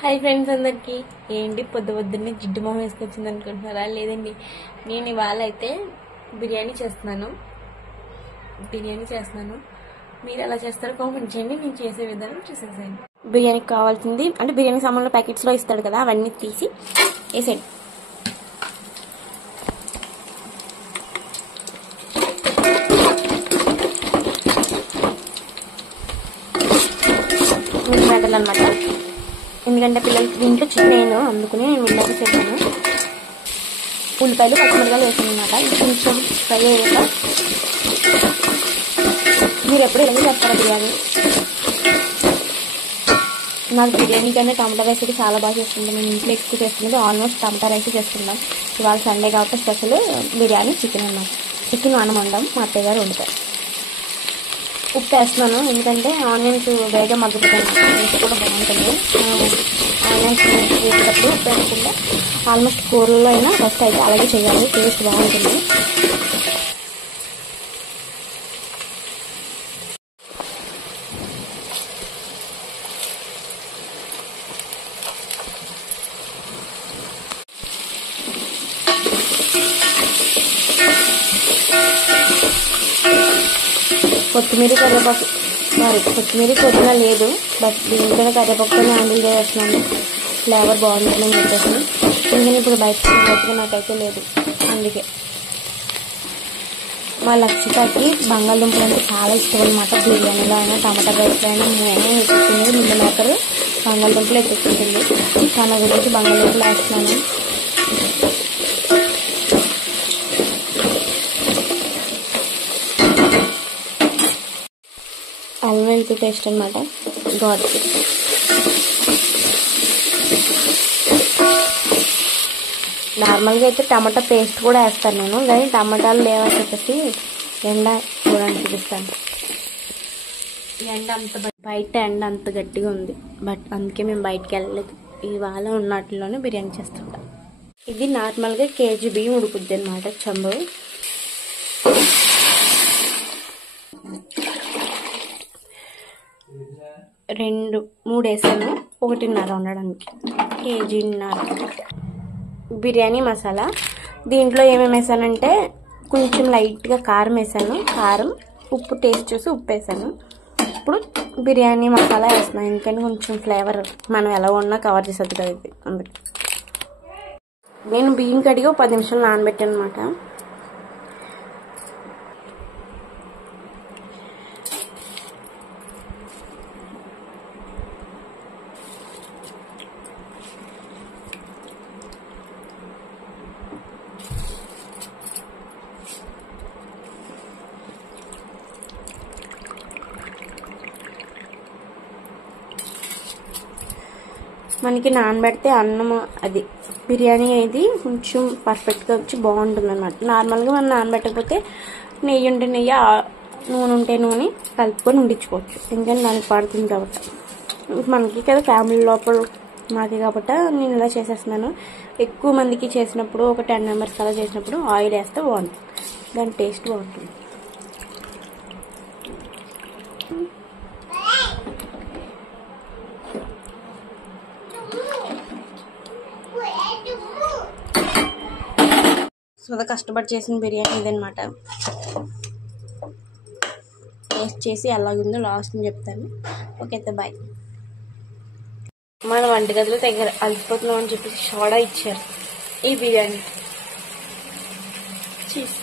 Hi friends అందరికి. ఏంటి పొద్దున్నే జిడ్డు మొహం వేసుకొచ్చింది అనుకుంటున్నారా? లేదండి, నేను ఇవాళ అయితే బిర్యానీ చేస్తున్నాను. మీరు ఎలా చేస్తారో కామెంట్ చేయండి. నేను చేసే విధానం చూసేసేయండి. బిర్యానీకి కావాల్సింది అంటే బిర్యానీ సామాన్లు ప్యాకెట్స్లో ఇస్తాడు కదా, అవన్నీ తీసి వేసేయండి. అనమాట, ఎందుకంటే పిల్లలకి దీంట్లో చికెన్ వేయను, అందుకని నేను ముందుగా చేశాను. ఉల్లిపాయలు పచ్చిమిరకాయలు వేసాను అనమాట. ఇది కొంచెం ఫ్రై అయ్యాక మీరు ఎప్పుడు ఎలా చేస్తారా బిర్యానీ? నాకు బిర్యానీ కన్నా టమాటా రైస్ అయితే చాలా బాగా చేసుకుంటాం. మేము ఇంట్లో ఎక్కువ చేసుకునేది ఆల్మోస్ట్ టమాటా రైస్ చేసుకుంటాం. ఇవాళ సండే కాబట్టి స్పెషల్ బిర్యానీ చికెన్ అన్నమాట. చికెన్ అన్నం వండాం, మా అత్తయ్య గారు వండుతారు. ఉప్పు వేస్తున్నాను ఎందుకంటే ఆనియన్స్ వేగం మగ్గుతాయి, టేస్ట్ కూడా బాగుంటుంది. ఆనియన్స్ వేసేటప్పుడు ఉప్పు వేసుకుంటే ఆల్మోస్ట్ కూరల్లో అయినా ఫస్ట్ అయితే అలాగే చేయాలి, టేస్ట్ బాగుంటుంది. కొత్తిమీర కరివేపాకు కొత్తిమీర కొద్దిగా లేదు, బట్ దీంట్లో కరివేపాకుతో హ్యాండిల్ చేస్తున్నాను. ఫ్లేవర్ బాగుంటుందని చెప్పేసి. ఎందుకంటే ఇప్పుడు బయటగా నాకైతే లేదు, అందుకే. మా లక్షితకి బంగాళదుంపలు అంటే చాలా ఇష్టం అనమాట. బిర్యానీలో అయినా టమాటా రైస్లో అయినా నేనే ఎత్తుకుంటుంది. ముందు మేకరు బంగాళదుంపలు ఎత్తుకుంటుంది. తన గురించి బంగాళదుంపలు వేస్తున్నాను. అల్లం వెల్లుల్లి టేస్ట్ అనమాట, గాడ్కి. నార్మల్గా అయితే టమాటా పేస్ట్ కూడా వేస్తాను నేను, కానీ టమాటాలు లేవని చెప్పేసి ఎండ చూడండి చూపిస్తాను. బయట ఎండ అంత గట్టిగా ఉంది, బట్ అందుకే మేము బయటకు వెళ్ళలేదు. ఇవాళ ఉన్నట్లోనే బిర్యానీ చేస్తుంటాం. ఇది నార్మల్గా కేజీ బియ్యం ఉడుకుద్ది అనమాట. చెంబు 2-3 వేసాను, 1.5 ఉండడానికి, కేజీన్నర. బిర్యానీ మసాలా దీంట్లో ఏమేమి వేసానంటే కొంచెం లైట్గా కారం వేసాను, కారం, ఉప్పు టేస్ట్ చూసి ఉప్పు వేసాను. ఇప్పుడు బిర్యానీ మసాలా వేస్తున్నాను, ఎందుకంటే కొంచెం ఫ్లేవర్ మనం ఎలా ఉన్నా కవర్ చేసేది కదా ఇది, అందుకే. నేను బియ్యం కడిగి 10 నిమిషాలు నానబెట్టాను అనమాట. మనకి నానబెడితే అన్నం అది బిర్యానీ అనేది కొంచెం పర్ఫెక్ట్గా వచ్చి బాగుంటుంది అనమాట. నార్మల్గా మనం నానబెట్టకపోతే నెయ్యి ఉంటే నెయ్యి, నూనె ఉంటే నూనె కలుపుకొని ఉండించుకోవచ్చు, ఎందుకంటే దానికి పడుతుంది కాబట్టి. మనకి కదా ఫ్యామిలీ లోపల మాది కాబట్టి నేను ఇలా చేసేస్తున్నాను. ఎక్కువ మందికి చేసినప్పుడు ఒక 10 మెంబర్స్ అలా చేసినప్పుడు ఆయిల్ వేస్తే బాగుంటుంది, దాని టేస్ట్ బాగుంటుంది. సుధా కష్టపడి చేసిన బిర్యానీ ఇదనమాట. టేస్ట్ చేసి ఎలాగుందో లాస్ట్ అని చెప్తాను. Okay, bye. మన వంటగదిలో దగ్గర అలసిపోతున్నాం అని చెప్పేసి సోడా ఇచ్చారు ఈ బిర్యానీ. చీజ్.